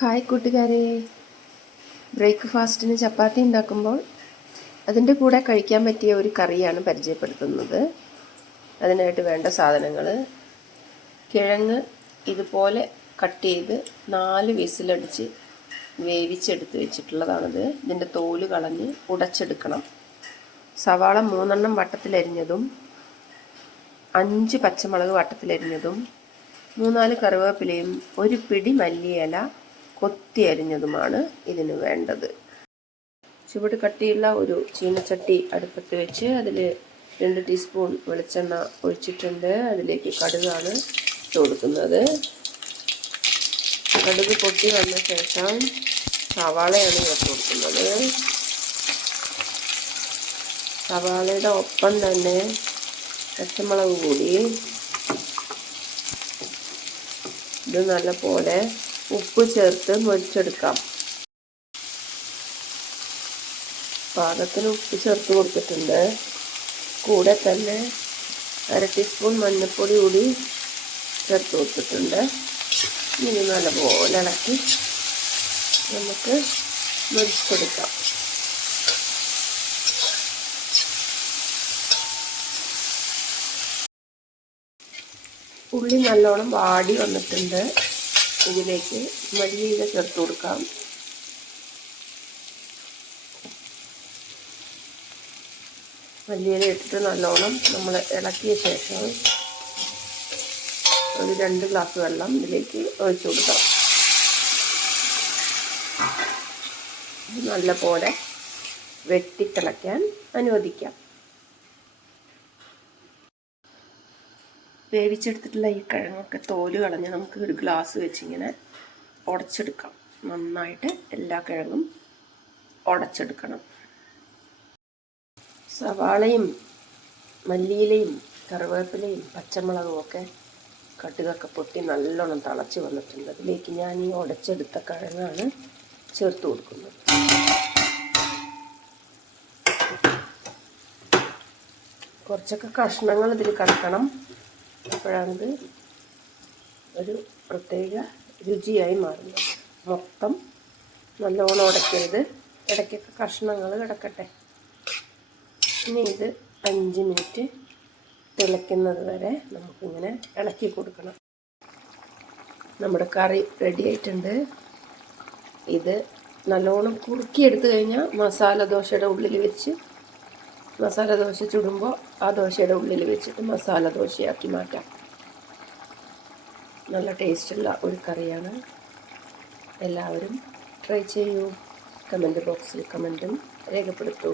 Hi കൂട്ടുകാരെ, ബ്രേക്ക്ഫാസ്റ്റിന് ചപ്പാത്തി ഉണ്ടാക്കുമ്പോൾ അതിൻ്റെ കൂടെ കഴിക്കാൻ പറ്റിയ ഒരു കറിയാണ് പരിചയപ്പെടുത്തുന്നത്. അതിനായിട്ട് വേണ്ട സാധനങ്ങൾ: കിഴങ്ങ് ഇതുപോലെ കട്ട് ചെയ്ത് 4 വിസിലടിച്ച് വേവിച്ചെടുത്ത് വെച്ചിട്ടുള്ളതാണിത്. ഇതിൻ്റെ തോല് കളഞ്ഞ് ഉടച്ചെടുക്കണം. സവാള 3 വട്ടത്തിലരിഞ്ഞതും 5 പച്ചമുളക് വട്ടത്തിലരിഞ്ഞതും 3-4 കറിവേപ്പിലയും 1 പിടി മല്ലിയില കൊത്തി അരിഞ്ഞതുമാണ് ഇതിന് വേണ്ടത്. ചുവട് കട്ടിയുള്ള ഒരു ചീനച്ചട്ടി അടുപ്പത്ത് വെച്ച് അതിൽ 2 ടീസ്പൂൺ വെളിച്ചെണ്ണ ഒഴിച്ചിട്ടുണ്ട്. അതിലേക്ക് കടുകാണ് ഇട്ട് കൊടുക്കുന്നത്. കടുക് പൊട്ടി വന്ന ശേഷം സവാളയാണ് ചേർത്ത് കൊടുക്കുന്നത്. സവാളയുടെ ഒപ്പം തന്നെ പച്ചമുളക് കൂടി. ഇത് നല്ലപോലെ ഉപ്പ് ചേർത്ത് മൊരിച്ചെടുക്കാം. പാകത്തിന് ഉപ്പ് ചേർത്ത് കൊടുത്തിട്ടുണ്ട്. കൂടെ തന്നെ 1/2 ടീസ്പൂൺ മഞ്ഞൾപ്പൊടി കൂടി ചേർത്ത് കൊടുത്തിട്ടുണ്ട്. ഇനി നല്ലപോലെ ഇളക്കി നമുക്ക് മൊരിച്ചെടുക്കാം. ഉള്ളി നല്ലോണം വാടി വന്നിട്ടുണ്ട്. ഇതിലേക്ക് മല്ലിയില ചേർത്ത് കൊടുക്കാം. മല്ലിയില ഇട്ടിട്ട് നല്ലോണം നമ്മൾ ഇളക്കിയ ശേഷം ഒരു 2 ഗ്ലാസ് വെള്ളം ഇതിലേക്ക് ഒഴിച്ചു കൊടുക്കാം. നല്ലപോലെ വെട്ടിത്തിളയ്ക്കാൻ അനുവദിക്കാം. വേവിച്ചെടുത്തിട്ടുള്ള ഈ കിഴങ്ങൊക്കെ തോല് കളഞ്ഞ് നമുക്ക് ഒരു ഗ്ലാസ് വെച്ചിങ്ങനെ ഉടച്ചെടുക്കാം. നന്നായിട്ട് എല്ലാ കിഴങ്ങും ഉടച്ചെടുക്കണം. സവാളയും മല്ലിയിലയും കറിവേപ്പിലയും പച്ചമുളകും ഒക്കെ കടുകൊക്കെ പൊട്ടി നല്ലോണം തിളച്ച് വന്നിട്ടുണ്ട്. അതിലേക്ക് ഞാൻ ഈ ഉടച്ചെടുത്ത കിഴങ്ങാണ് ചേർത്ത് കൊടുക്കുന്നത്. കുറച്ചൊക്കെ കഷ്ണങ്ങൾ ഇതിൽ കിടക്കണം. അപ്പോഴാണിത് ഒരു പ്രത്യേക രുചിയായി മാറുന്നത്. മൊത്തം നല്ലോണം ഉടയ്ക്കരുത്, ഇടയ്ക്കൊക്കെ കഷ്ണങ്ങൾ കിടക്കട്ടെ. ഇനി ഇത് 5 മിനിറ്റ് തിളയ്ക്കുന്നത് വരെ നമുക്കിങ്ങനെ ഇളക്കി കൊടുക്കണം. നമ്മുടെ കറി റെഡി ആയിട്ടുണ്ട്. ഇത് നല്ലോണം കുറുക്കിയെടുത്ത് കഴിഞ്ഞാൽ മസാല ദോശയുടെ ഉള്ളിൽ വെച്ച് മസാല ദോശ ചുടുമ്പോൾ ആ ദോശയുടെ ഉള്ളിൽ വെച്ചിട്ട് മസാല ദോശയാക്കി മാറ്റാം. നല്ല ടേസ്റ്റുള്ള ഒരു കറിയാണ്. എല്ലാവരും ട്രൈ ചെയ്യൂ. കമൻറ്റ് ബോക്സിൽ കമൻറ്റും രേഖപ്പെടുത്തൂ.